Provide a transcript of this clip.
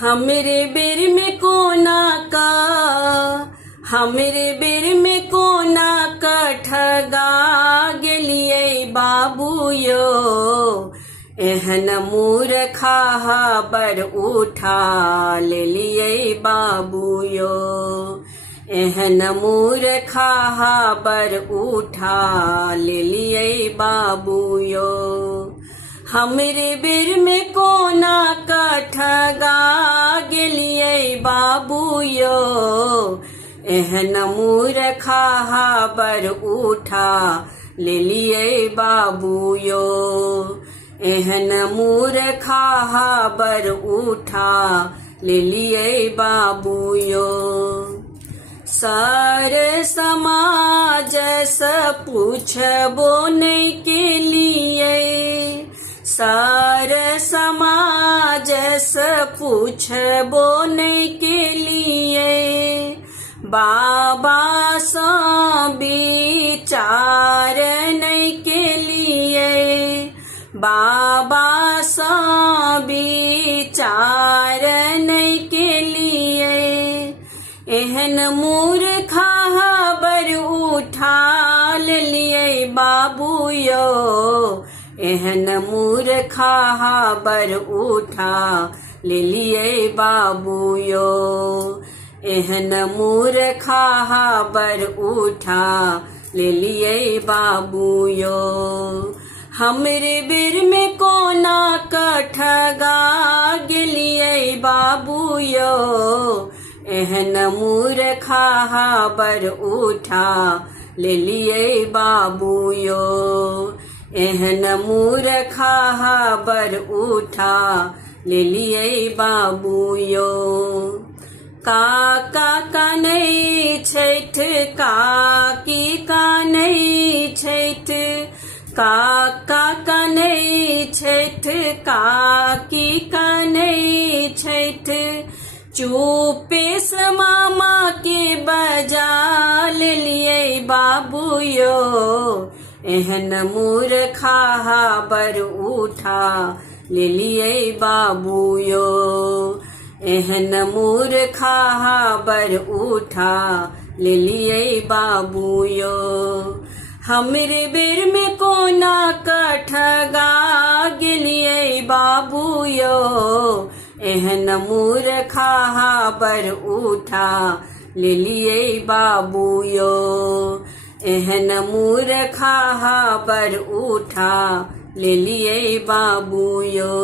हमरे बेर में कोना का, हमरे बेर में कोना का ठगा गेलिए बाबूयो। एहन मूर्खा बर उठा लेलिए बाबूयो। एहन मूर्खा बर उठा लेलिए बाबूयो। हमरे बेर में कोना का ठगा गेलिए बाबूयो। एहन मूर्खा बर उठा लेलिए बाबूयो। एहन मूर्खा बर उठा लेलिए बाबूयो। सार समाज से पूछबो नहीं के लिए, सार समाज से पूछबो नहीं के लिए। बाबा सा विचार नहीं के लिए, बाबा सा विचार नहीं के लिए। एहन मूर्खा बर उठा लेलिए बाबूयो। एहन मूर्खा बर उठा लेलिए बाबूयो। एहन मूर्खा बर उठा लेलिए बाबूयो। हमरे बेर में कोना का ठगा गेलिए बाबूयो। एहन मूर्खा बर उठा लेलिए बाबूयो। एहन मूर्खा बर उठा लेलिए बाबूयो। काका का नहीं छैठ, काकी का नहीं छैठ, काका का नहीं छैठ, काकी का नहीं छैठ। चुपे से मामा के बजा लेलिए बाबूयो। एहन मूर्खा बर उठा लेलिए बाबूयो। एहन मूर्खा बर उठा लेलिए बाबूयो। हमरे बेर में कोना का ठगा गेलिए बाबूयो। एहन मूर्खा बर उठा लेलिए बाबूयो। एहन मूर्खा बर उठा लेलिए बाबूयो।